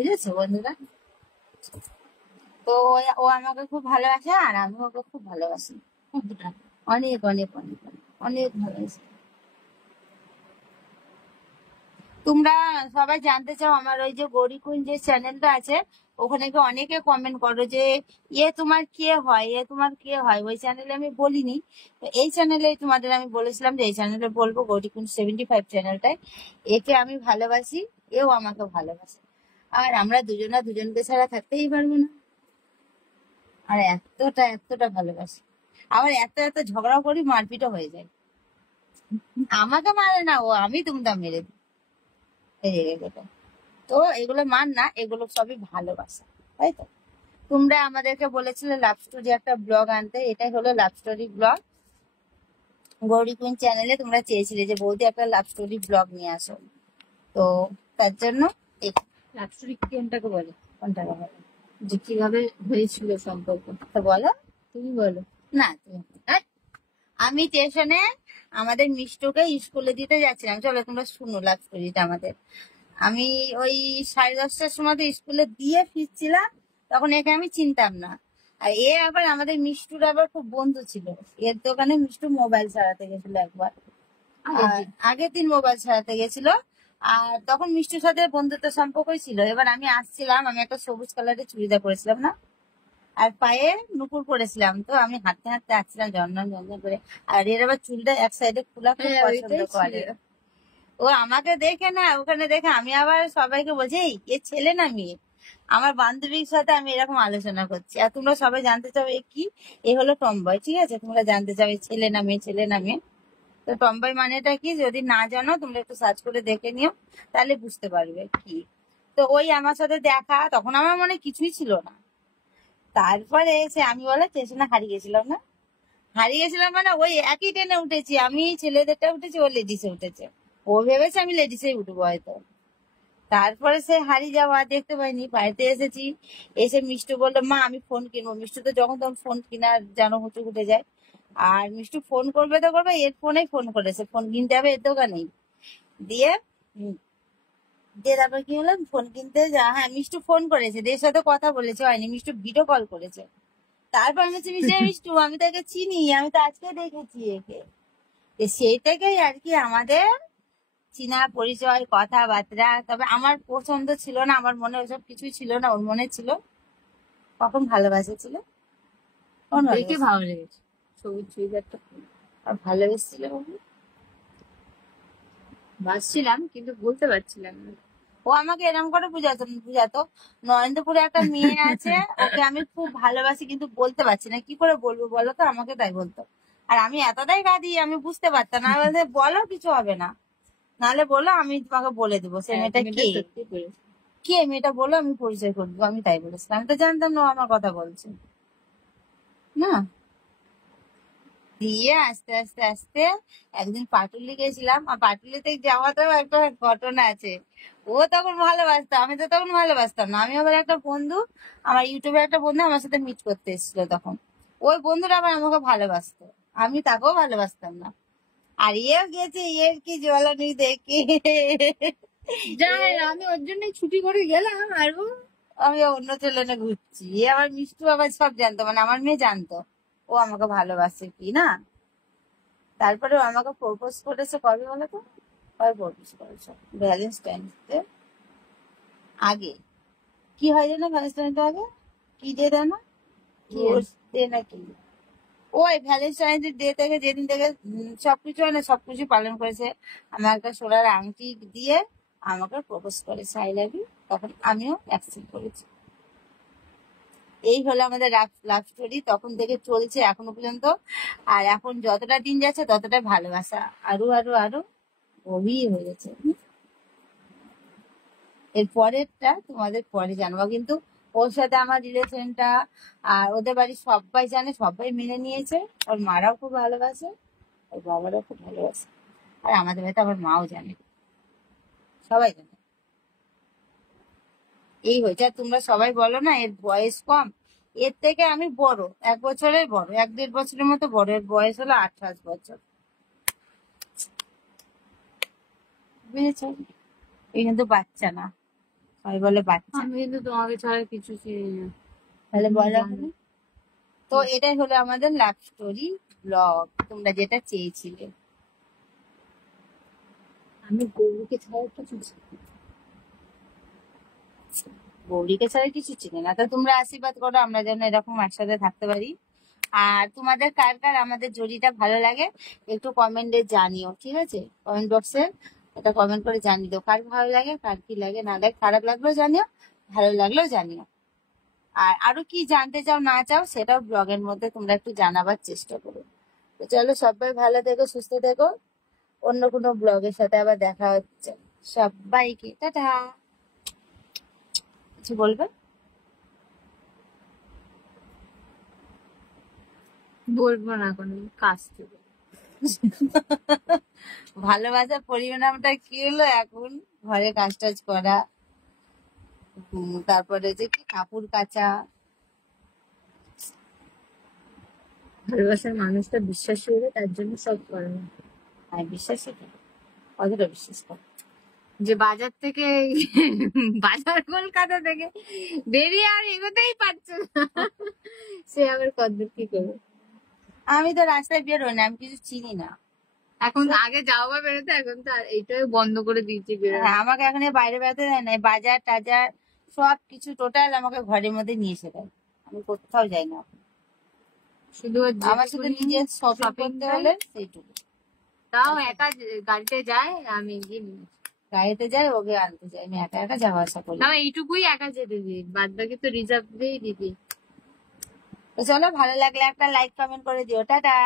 বুঝেছো বন্ধুরা? তো ও আমাকে খুব ভালোবাসে আর আমি ওকে খুব ভালোবাসি, অনেক অনেক অনেক অনেক অনেক ভালোবাসি। তোমরা সবাই জানতে চাও আমার ওই যে গৌরী কুইন যে চ্যানেলটা আছে, ওখানে কি অনেকে কমেন্ট করো যে তোমার কে হয়, তোমার কে হয়। ওই চ্যানেলে আমি বলিনি, তো এই চ্যানেলে তোমাদের আমি বলেছিলাম যে এই চ্যানেলে বলবো, গৌরী কুইন 75 চ্যানেলটায়। একে আমি ভালোবাসি, এও আমাকে ভালোবাসে, আর আমরা দুজনা দুজনকে ছাড়া থাকতেই পারবো না। আর এতটা এতটা ভালোবাসি, আবার এত এত ঝগড়াও করি, মারপিটও হয়ে যায়। আমাকে মারে না ও, আমি তুমটা মেরে দিই রেগে গেলে। তো এগুলো মান না, এগুলো সবই ভালোবাসা, তাই তো? তোমরা আমাদেরকে বলেছিলে লাভ স্টোরি একটা ব্লগ আনতে, এটাই হলো love story blog. Gauri queen চ্যানেলে তোমরা চেয়েছিলে যে বৌদি একটা লাভ স্টোরি ব্লগ নিয়ে আসো, তো তার জন্য লাভ স্টোরি কোনটাকে বলে? কোনটাকে বলো? যে কিভাবে হয়েছিল সম্পর্ক, তো বলো, তুমি বলো না তুমি। আমি স্টেশনে আমাদের মিষ্টুকে স্কুলে দিতে যাচ্ছিলাম, চলো তোমরা শুনো লাভ স্টোরিটা আমাদের। আমি ওই 10:30টার সময় তো স্কুলে দিয়ে ফিরছিলাম, তখন একে আমি চিনতাম না। আর আবার আমাদের মিষ্টুর আবার খুব বন্ধু ছিল, এর দোকানে মিষ্টু মোবাইল ছাড়াতে গেছিল একবার, আগের দিন মোবাইল ছাড়াতে গেছিল। আর তখন মিষ্টুর সাথে বন্ধুত্ব সম্পর্কই ছিল। এবার আমি আসছিলাম, আমি একটা সবুজ কালারের চুড়িদার পরেছিলাম না, আর পায়ে নুপুর পরেছিলাম, তো আমি হাঁটতে হাঁটতে আসছিলাম ঝনঝন ঝনঝন করে। আর এর আবার চুলটা এক সাইডে খোলা, খুব পছন্দ করে। ও আমাকে দেখে না, ওখানে দেখে আমি আবার সবাইকে বলছি এ ছেলে না মেয়ে। আমার বান্ধবীর সাথে আমি এরকম আলোচনা করছি, আর তোমরা সবাই জানতে চাও এ কি। এ হলো টমবয়, ঠিক আছে? তোমরা জানতে চাও ছেলে না মেয়ে, ছেলে না মেয়ে। তো টমবয় মানেটা কি যদি না জানো, তোমরা একটু সার্চ করে দেখে নিও, তাহলে বুঝতে পারবে কি। তো ওই আমার সাথে দেখা, তখন আমার মনে কিছুই ছিল না। তারপরে এসে আমি বলে স্টেশনে হারিয়ে গেছিলাম না, হারিয়ে গেছিলাম মানে ওই একই ট্রেনে উঠেছি, আমি ছেলেদেরটা উঠেছি, ও লেডিসে উঠেছে। ও ভেবেছে আমি লেডিসেই উঠবো হয়তো। তারপরে সে হারিয়ে যাওয়া দেখতে পাইনি, বাড়িতে এসেছি, এসে মিষ্টু বললো মা আমি ফোন কিনবো। মিষ্টু তো যখন তখন ফোন কিনার যেন হুঁচু উঠে যায়। আর মিষ্টু ফোন করবে তো করবে, এর ফোনেই ফোন করেছে, ফোন কিনতে হবে এর দোকানেই। দিয়ে দিয়ে তারপর কি হলো, ফোন কিনতে হ্যাঁ মিষ্টু ফোন করেছে, এর সাথে কথা বলেছে, হয়নি, মিষ্টু ভিডিও কল করেছে। তারপর আমি বলছি মিষ্টু আমি তাকে চিনি, আমি তো আজকে দেখেছি একে। সেই থেকেই আর কি আমাদের চিনা পরিচয়, কথাবার্তা। তবে আমার পছন্দ ছিল না, আমার মনে ওসব কিছুই ছিল না, ওর মনে ছিল। কখন ভালোবাসেছিল, দেখে ভালো লেগেছে সবুজ চুড়িদারটা, আর ভালোবেসেছিল বাবু। বাসছিলাম কিন্তু বলতে পারছিলাম না। ও আমাকে এরকম করে বুঝাতো নরেন্দ্রপুরে একটা মেয়ে আছে, ওকে আমি খুব ভালোবাসি কিন্তু বলতে পারছি না, কি করে বলবো বলো তো, আমাকে তাই বলতো। আর আমি এতটাই কাঁদি, আমি বুঝতে পারতাম না, বলতে বলো কিছু হবে না, নাহলে বলো আমি তোমাকে বলে দেবো সে মেয়েটা কে। কে মেয়েটা বলো, আমি পরিচয় করে দেবো। আমি তাই বলেছিলাম, আমি তো জানতাম না ও আমার কথা বলছে না। দিয়ে আস্তে আস্তে আস্তে একদিন পাটুলি গেছিলাম, আর পাটুলিতে যাওয়াতেও একটা ঘটনা আছে। ও তখন ভালোবাসতো, আমি তো তখন ভালোবাসতাম না। আমি আবার একটা বন্ধু, আমার ইউটিউবে একটা বন্ধু আমার সাথে মিট করতে এসেছিল তখন, ওই বন্ধুরা আবার আমাকে ভালোবাসতো, আমি তাকেও ভালোবাসতাম না। আর এও গেছে, এর কি জ্বালানি দেখি। আমি ওর জন্য ছুটি করে গেলাম, আর আমি অন্য ছেলে ঘুরছি। আমার মিষ্টু আবার সব জানতো, মানে আমার মেয়ে জানতো ও আমাকে ভালোবাসে কি না। তারপরে ও আমাকে প্রপোজ করেছে কবে বলো তো, কবে প্রপোজ করেছে? ভ্যালেন্টাইন্স আগে। কি হয় যেন ভ্যালেন্টাইন্স আগে কি ডে দেয় না, কি ডে নাকি, ওই ভ্যালেন্টাইন্স ডে থেকে যেদিন থেকে সবকিছু হয় না, সবকিছু পালন করেছে। আমার একটা সোনার আংটি দিয়ে আমাকে প্রপোজ করেছে আই লাভ ইউ, তখন আমিও অ্যাকসেপ্ট করেছি। এই হলো আমাদের লাভ স্টোরি, তখন থেকে চলছে এখনো পর্যন্ত। আর এখন যতটা দিন যাচ্ছে ততটা ভালোবাসা আরো আরো আরো গভীর হয়ে গেছে। এর পরেরটা তোমাদের পরে জানবো, কিন্তু ওর সাথে আমার রিলেশনটা আর ওদের বাড়ির সবাই জানে, সবাই মেনে নিয়েছে। ওর মারাও খুব ভালোবাসে, ওর বাবারাও খুব ভালোবাসে, আর আমাদের বাড়িতে আমার মাও জানে, সবাই জানে। এই হয়েছে। আর তোমরা সবাই বলো না এর বয়স কম, এর থেকে আমি বড়, 1 বছরের বড়, 1-1.5 বছরের মতো বড়। এর বয়স হলো 28 বছর, বুঝেছ? এই কিন্তু বাচ্চা না। সবাই বলে বাচ্চা। আমি কিন্তু তোমাকে ছাড়া কিছু চিনি না। তাহলে বলো জানি। এখানে। তো এটাই হলো আমাদের লাভ স্টোরি ব্লগ, তোমরা যেটা চেয়েছিলে। আমি গৌরীকে ছাড়া কিছু চিনি না। গৌরীকে ছাড়া কিছু চিনি না, তো তোমরা আশীর্বাদ করো আমরা যেন এরকম একসাথে থাকতে পারি। আর তোমাদের কার কার আমাদের জড়িটা ভালো লাগে একটু কমেন্টে জানিও, ঠিক আছে? কমেন্ট বক্সে এটা কমেন্ট করে জানিয়ে দাও কার ভালো লাগে, কার কি লাগে না লাগে। খারাপ লাগলেও জানিও, ভালো লাগলেও জানিও। আর আরো কি জানতে চাও না চাও সেটাও ব্লগের মধ্যে তোমরা একটু জানাবার চেষ্টা করো। তো চলো, সবাই ভালো থেকো, সুস্থ থেকো। অন্য কোনো ব্লগের সাথে আবার দেখা হচ্ছে। সবাইকে টাটা। কিছু বলবে? বলবো না কোনো কাজ থেকে। ভালোবাসার পরিণামটা কি হলো এখন? ঘরে কাজ টাজ করা, তারপরে যে কি কাপড় কাচা। ভালোবাসার মানুষটা বিশ্বাসী হলে তার জন্য সব করে না। আমি বিশ্বাসই করি, কতটা বিশ্বাস করি। যে বাজার থেকে বাজার কলকাতা থেকে বেরিয়ে আর এগোতেই পারছে না, সে আবার কতদূর কি করবে। আমি তো রাস্তায় বেরোই না, আমি কিছু চিনি না। এখন আগে যাওয়া বা বেরোতে, এখন তো আর এইটাই বন্ধ করে দিয়েছি বেরোনো। হ্যাঁ, আমাকে এখন এই বাইরে বেড়াতে দেয় না, এই বাজার টাজার সব কিছু টোটাল আমাকে ঘরের মধ্যে নিয়ে এসে দেয়। আমি কোথাও যাই না, শুধু ওর আমার শুধু যেটুকুনি নিজের শপিং shopping করতে টাই, হলে সেইটুকু। তাও একা গাড়িতে যায়, আমি গিয়ে নিয়ে আসি। গাড়িতে যাই, ওকে আনতে যাই, আমি একা একা যাওয়া আসা করি। তাও এইটুকুই একা যেতে দিই, বাদ বাকি তো রিজার্ভ দিয়েই দিদি। তো চলো, ভালো লাগলে একটা লাইক কমেন্ট করে দিও, টাটা।